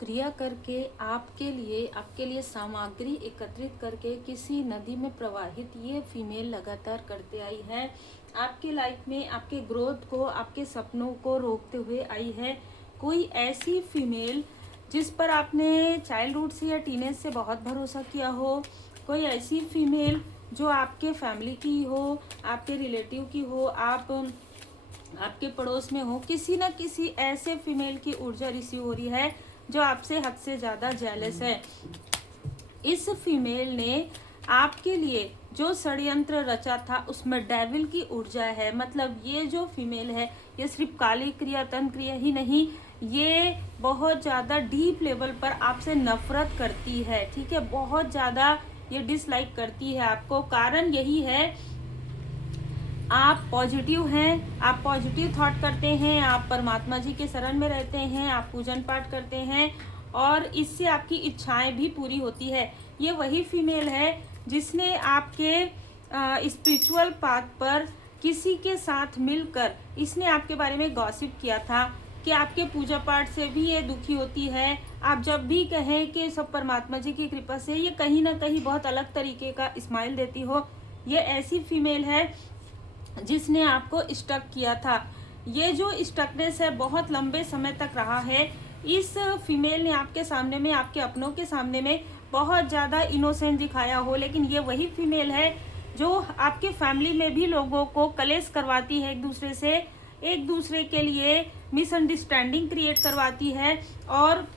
क्रिया करके आपके लिए सामग्री एकत्रित करके किसी नदी में प्रवाहित ये फीमेल लगातार करते आई है। आपके लाइफ में आपके ग्रोथ को, आपके सपनों को रोकते हुए आई है। कोई ऐसी फीमेल जिस पर आपने चाइल्डहुड से या टीनेज से बहुत भरोसा किया हो, कोई ऐसी फीमेल जो आपके फैमिली की हो, आपके रिलेटिव की हो, आपके पड़ोस में हो, किसी न किसी ऐसे फीमेल की ऊर्जा रिसीव हो रही है जो आपसे हद से ज़्यादा जेलस है। इस फीमेल ने आपके लिए जो षड्यंत्र रचा था उसमें डेविल की ऊर्जा है। मतलब ये जो फीमेल है ये सिर्फ काली क्रिया तंत्र क्रिया ही नहीं, ये बहुत ज़्यादा डीप लेवल पर आपसे नफरत करती है। ठीक है, बहुत ज़्यादा ये डिसलाइक करती है आपको। कारण यही है, आप पॉजिटिव हैं, आप पॉजिटिव थॉट करते हैं, आप परमात्मा जी के शरण में रहते हैं, आप पूजन पाठ करते हैं और इससे आपकी इच्छाएं भी पूरी होती है। ये वही फीमेल है जिसने आपके स्पिरिचुअल पाथ पर किसी के साथ मिलकर इसने आपके बारे में गॉसिप किया था कि आपके पूजा पाठ से भी ये दुखी होती है। आप जब भी कहें कि सब परमात्मा जी की कृपा से, ये कहीं ना कहीं बहुत अलग तरीके का स्माइल देती हो। ये ऐसी फीमेल है जिसने आपको स्टक किया था। ये जो स्टकनेस है बहुत लंबे समय तक रहा है। इस फीमेल ने आपके सामने में, आपके अपनों के सामने में बहुत ज़्यादा इनोसेंट दिखाया हो, लेकिन ये वही फीमेल है जो आपके फैमिली में भी लोगों को कलेश करवाती है, एक दूसरे से, एक दूसरे के लिए मिसअंडरस्टैंडिंग क्रिएट करवाती है। और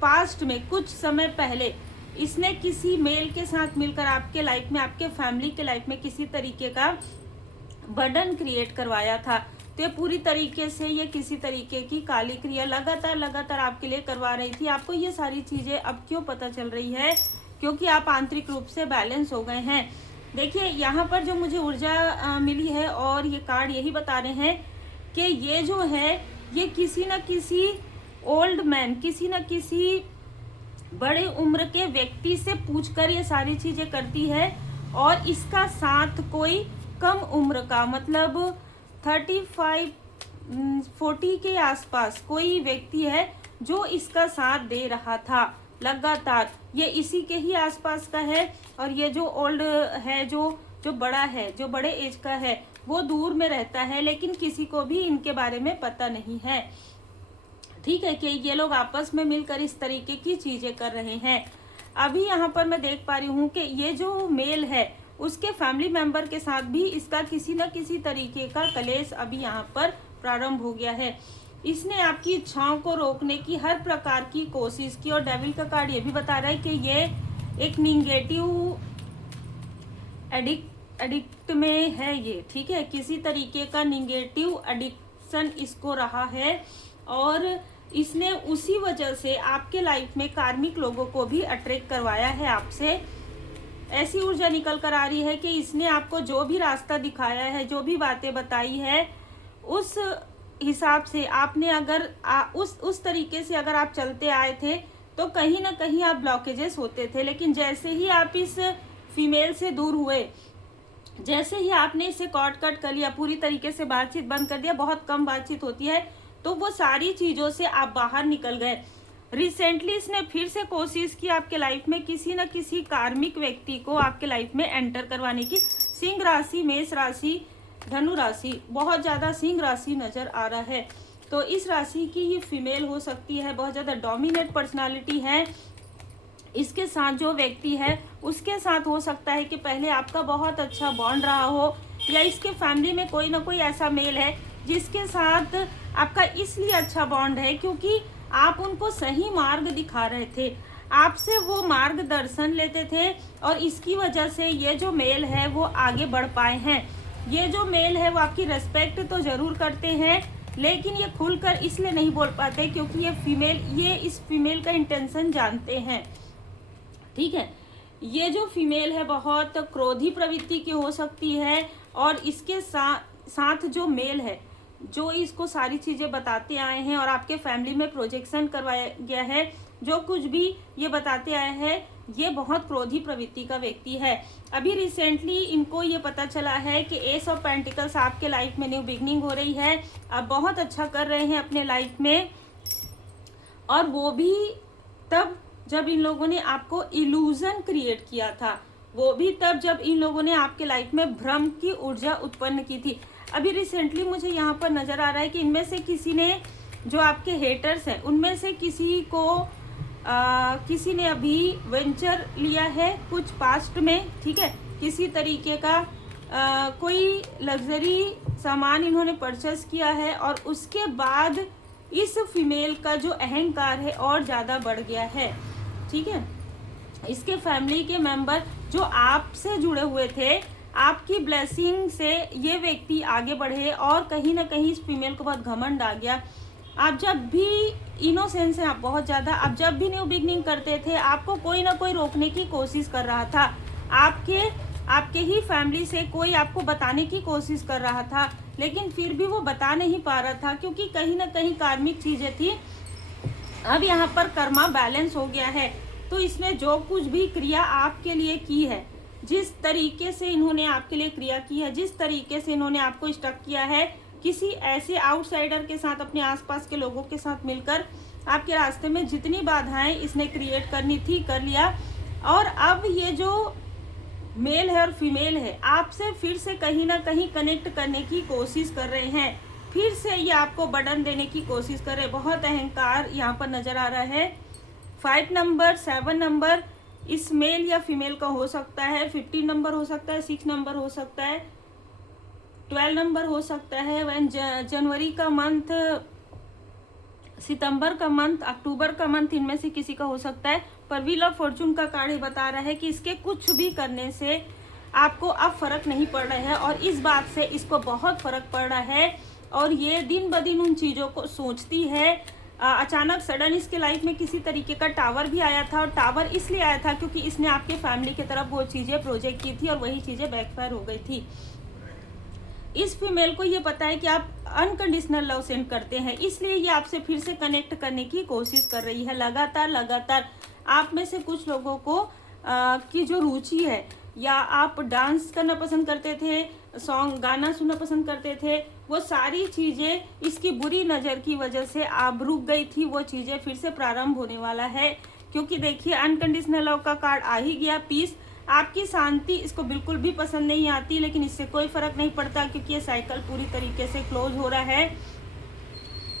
पास्ट में कुछ समय पहले इसने किसी मेल के साथ मिलकर आपके लाइफ में, आपके फैमिली के लाइफ में किसी तरीके का बर्डन क्रिएट करवाया था। तो ये पूरी तरीके से ये किसी तरीके की काली क्रिया लगातार आपके लिए करवा रही थी। आपको ये सारी चीज़ें अब क्यों पता चल रही है? क्योंकि आप आंतरिक रूप से बैलेंस हो गए हैं। देखिए यहाँ पर जो मुझे ऊर्जा मिली है और ये कार्ड यही बता रहे हैं कि ये जो है ये किसी न किसी ओल्ड मैन, किसी न किसी बड़े उम्र के व्यक्ति से पूछकर ये सारी चीज़ें करती है। और इसका साथ कोई कम उम्र का, मतलब 35-40 के आसपास कोई व्यक्ति है जो इसका साथ दे रहा था लगातार। ये इसी के ही आसपास का है। और ये जो ओल्ड है, जो बड़ा है, जो बड़े एज का है, वो दूर में रहता है, लेकिन किसी को भी इनके बारे में पता नहीं है। ठीक है, कि ये लोग आपस में मिलकर इस तरीके की चीजें कर रहे हैं। अभी यहाँ पर मैं देख पा रही हूँ कि ये जो मेल है उसके फैमिली मेंबर के साथ भी इसका किसी न किसी तरीके का कलेश अभी यहाँ पर प्रारंभ हो गया है। इसने आपकी इच्छाओं को रोकने की हर प्रकार की कोशिश की। और डेविल का कार्ड ये भी बता रहा है कि ये एक निगेटिव एडिक्ट में है ये। ठीक है, किसी तरीके का निगेटिव एडिक्शन इसको रहा है और इसने उसी वजह से आपके लाइफ में कार्मिक लोगों को भी अट्रैक्ट करवाया है आपसे। ऐसी ऊर्जा निकल कर आ रही है कि इसने आपको जो भी रास्ता दिखाया है, जो भी बातें बताई है, उस हिसाब से आपने अगर उस तरीके से अगर आप चलते आए थे तो कहीं ना कहीं आप ब्लॉकेजेस होते थे। लेकिन जैसे ही आप इस फीमेल से दूर हुए, जैसे ही आपने इसे कट कर लिया, पूरी तरीके से बातचीत बंद कर दिया, बहुत कम बातचीत होती है, तो वो सारी चीज़ों से आप बाहर निकल गए। रिसेंटली इसने फिर से कोशिश की आपके लाइफ में किसी न किसी कार्मिक व्यक्ति को आपके लाइफ में एंटर करवाने की। सिंह राशि, मेष राशि, धनु राशि, बहुत ज़्यादा सिंह राशि नज़र आ रहा है। तो इस राशि की ये फीमेल हो सकती है, बहुत ज़्यादा डोमिनेट पर्सनालिटी है। इसके साथ जो व्यक्ति है उसके साथ हो सकता है कि पहले आपका बहुत अच्छा बॉन्ड रहा हो, या इसके फैमिली में कोई ना कोई ऐसा मेल है जिसके साथ आपका इसलिए अच्छा बॉन्ड है क्योंकि आप उनको सही मार्ग दिखा रहे थे, आपसे वो मार्गदर्शन लेते थे, और इसकी वजह से ये जो मेल है वो आगे बढ़ पाए हैं। ये जो मेल है वो आपकी रेस्पेक्ट तो ज़रूर करते हैं, लेकिन ये खुलकर इसलिए नहीं बोल पाते क्योंकि ये इस फीमेल का इंटेंशन जानते हैं। ठीक है, ये जो फीमेल है बहुत क्रोधी प्रवृत्ति की हो सकती है। और इसके साथ जो मेल है जो इसको सारी चीज़ें बताते आए हैं और आपके फैमिली में प्रोजेक्शन करवाया गया है, जो कुछ भी ये बताते आए हैं, ये बहुत क्रोधी प्रवृत्ति का व्यक्ति है। अभी रिसेंटली इनको ये पता चला है कि एस ऑफ पेंटिकल्स आपके लाइफ में न्यू बिगनिंग हो रही है। आप बहुत अच्छा कर रहे हैं अपने लाइफ में, और वो भी तब जब इन लोगों ने आपको इल्यूजन क्रिएट किया था, वो भी तब जब इन लोगों ने आपके लाइफ में भ्रम की ऊर्जा उत्पन्न की थी। अभी रिसेंटली मुझे यहाँ पर नजर आ रहा है कि इनमें से किसी ने, जो आपके हेटर्स हैं, उनमें से किसी ने अभी वेंचर लिया है कुछ पास्ट में, ठीक है, किसी तरीके का कोई लग्जरी सामान इन्होंने परचेस किया है और उसके बाद इस फीमेल का जो अहंकार है और ज़्यादा बढ़ गया है, ठीक है। इसके फैमिली के मेंबर जो आपसे जुड़े हुए थे, आपकी ब्लेसिंग से ये व्यक्ति आगे बढ़े और कहीं ना कहीं इस फीमेल को बहुत घमंड आ गया। आप जब भी इनोसेंस है, आप बहुत ज़्यादा, आप जब भी न्यू बिगनिंग करते थे, आपको कोई ना कोई रोकने की कोशिश कर रहा था। आपके ही फैमिली से कोई आपको बताने की कोशिश कर रहा था, लेकिन फिर भी वो बता नहीं पा रहा था, क्योंकि कहीं ना कहीं कार्मिक चीज़ें थी। अब यहाँ पर कर्मा बैलेंस हो गया है, तो इसने जो कुछ भी क्रिया आपके लिए की है, जिस तरीके से इन्होंने आपके लिए क्रिया की है, जिस तरीके से इन्होंने आपको स्टक किया है, किसी ऐसे आउटसाइडर के साथ, अपने आसपास के लोगों के साथ मिलकर आपके रास्ते में जितनी बाधाएं इसने क्रिएट करनी थी कर लिया। और अब ये जो मेल है और फीमेल है, आपसे फिर से कहीं ना कहीं कनेक्ट करने की कोशिश कर रहे हैं, फिर से ये आपको बर्डन देने की कोशिश कर रहे हैं। बहुत अहंकार यहाँ पर नजर आ रहा है। 5 नंबर, 7 नंबर इस मेल या फीमेल का हो सकता है, 15 नंबर हो सकता है, 6 नंबर हो सकता है, 12 नंबर हो सकता है। वैन जनवरी का मंथ, सितंबर का मंथ, अक्टूबर का मंथ, इनमें से किसी का हो सकता है। पर व्हील ऑफ फॉर्चून का कार्ड बता रहा है कि इसके कुछ भी करने से आपको अब फर्क नहीं पड़ रहा है, और इस बात से इसको बहुत फर्क पड़ रहा है, और ये दिन ब दिन उन चीज़ों को सोचती है। अचानक सडन इसके लाइफ में किसी तरीके का टावर भी आया था, और टावर इसलिए आया था क्योंकि इसने आपके फैमिली की तरफ वो चीज़ें प्रोजेक्ट की थी और वही चीज़ें बैकफायर हो गई थी। इस फीमेल को ये पता है कि आप अनकंडीशनल लव सेंड करते हैं, इसलिए ये आपसे फिर से कनेक्ट करने की कोशिश कर रही है लगातार। आप में से कुछ लोगों को की जो रुचि है, या आप डांस करना पसंद करते थे, सॉन्ग गाना सुनना पसंद करते थे, वो सारी चीज़ें इसकी बुरी नज़र की वजह से आप रुक गई थी, वो चीज़ें फिर से प्रारंभ होने वाला है। क्योंकि देखिए अनकंडीशनल लव का कार्ड आ ही गया, पीस। आपकी शांति इसको बिल्कुल भी पसंद नहीं आती, लेकिन इससे कोई फर्क नहीं पड़ता, क्योंकि ये साइकिल पूरी तरीके से क्लोज हो रहा है।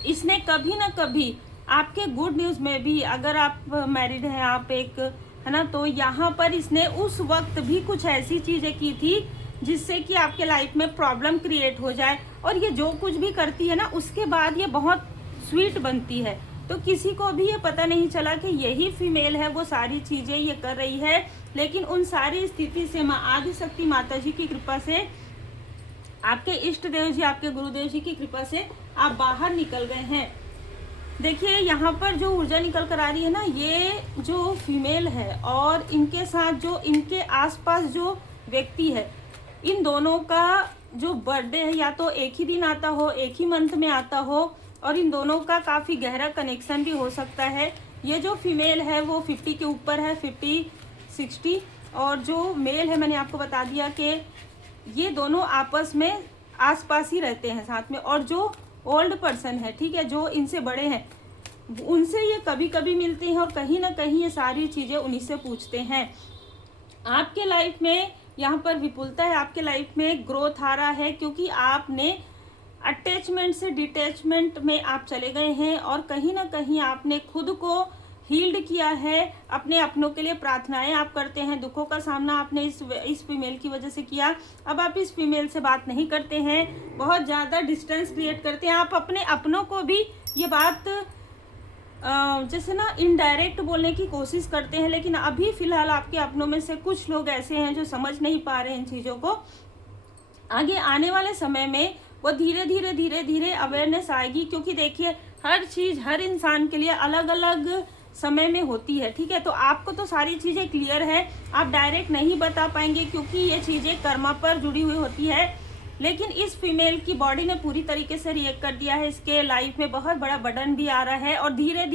इसने कभी ना कभी आपके गुड न्यूज़ में भी, अगर आप मैरिड हैं, आप एक है ना, तो यहाँ पर इसने उस वक्त भी कुछ ऐसी चीज़ें की थी जिससे कि आपके लाइफ में प्रॉब्लम क्रिएट हो जाए, और ये जो कुछ भी करती है ना, उसके बाद ये बहुत स्वीट बनती है। तो किसी को भी ये पता नहीं चला कि यही फीमेल है, वो सारी चीज़ें ये कर रही है, लेकिन उन सारी स्थिति से माँ आदिशक्ति माता जी की कृपा से, आपके इष्ट देव जी, आपके गुरुदेव जी की कृपा से आप बाहर निकल गए हैं। देखिए यहाँ पर जो ऊर्जा निकल कर आ रही है ना, ये जो फीमेल है और इनके साथ जो इनके आसपास जो व्यक्ति है, इन दोनों का जो बर्थडे है या तो एक ही दिन आता हो, एक ही मंथ में आता हो, और इन दोनों का काफ़ी गहरा कनेक्शन भी हो सकता है। ये जो फीमेल है वो 50 के ऊपर है, 50, 60, और जो मेल है मैंने आपको बता दिया कि ये दोनों आपस में आसपास ही रहते हैं साथ में। और जो ओल्ड पर्सन है, ठीक है, जो इनसे बड़े हैं, उनसे ये कभी कभी मिलते हैं, और कहीं ना कहीं ये सारी चीज़ें उन्हीं से पूछते हैं। आपके लाइफ में यहाँ पर विपुलता है, आपके लाइफ में ग्रोथ आ रहा है, क्योंकि आपने अटैचमेंट से डिटैचमेंट में आप चले गए हैं, और कहीं ना कहीं आपने खुद को हील्ड किया है। अपने अपनों के लिए प्रार्थनाएं आप करते हैं, दुखों का सामना आपने इस फीमेल की वजह से किया। अब आप इस फीमेल से बात नहीं करते हैं, बहुत ज़्यादा डिस्टेंस क्रिएट करते हैं। आप अपने अपनों को भी ये बात जैसे ना इनडायरेक्ट बोलने की कोशिश करते हैं, लेकिन अभी फ़िलहाल आपके अपनों में से कुछ लोग ऐसे हैं जो समझ नहीं पा रहे हैं इन चीज़ों को। आगे आने वाले समय में वो धीरे धीरे अवेयरनेस आएगी, क्योंकि देखिए हर चीज़ हर इंसान के लिए अलग अलग समय में होती है, ठीक है। तो आपको तो सारी चीज़ें क्लियर है, आप डायरेक्ट नहीं बता पाएंगे, क्योंकि ये चीज़ें कर्मा पर जुड़ी हुई होती है। लेकिन इस फीमेल की बॉडी ने पूरी तरीके से रिएक्ट कर दिया है, इसके लाइफ में बहुत बड़ा बर्डन भी आ रहा है, और धीरे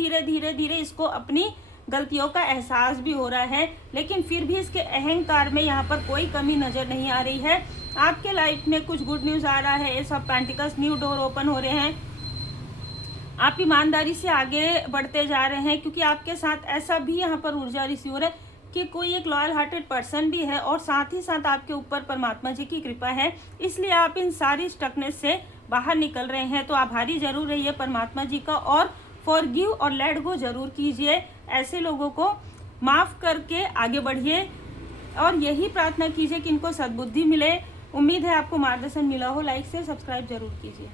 धीरे इसको अपनी गलतियों का एहसास भी हो रहा है। लेकिन फिर भी इसके अहंकार में यहाँ पर कोई कमी नज़र नहीं आ रही है। आपके लाइफ में कुछ गुड न्यूज़ आ रहा है, S of pentacles, new door open हो रहे हैं। आप ईमानदारी से आगे बढ़ते जा रहे हैं, क्योंकि आपके साथ ऐसा भी यहाँ पर ऊर्जा रिसीव हो रहा है कि कोई एक लॉयल हार्टेड पर्सन भी है और साथ ही साथ आपके ऊपर परमात्मा जी की कृपा है, इसलिए आप इन सारी स्टकनेस से बाहर निकल रहे हैं। तो आभारी जरूर रहिए परमात्मा जी का और फॉरगिव और लेट गो जरूर कीजिए। ऐसे लोगों को माफ करके आगे बढ़िए और यही प्रार्थना कीजिए कि इनको सद्बुद्धि मिले। उम्मीद है आपको मार्गदर्शन मिला हो। लाइक से सब्सक्राइब जरूर कीजिए।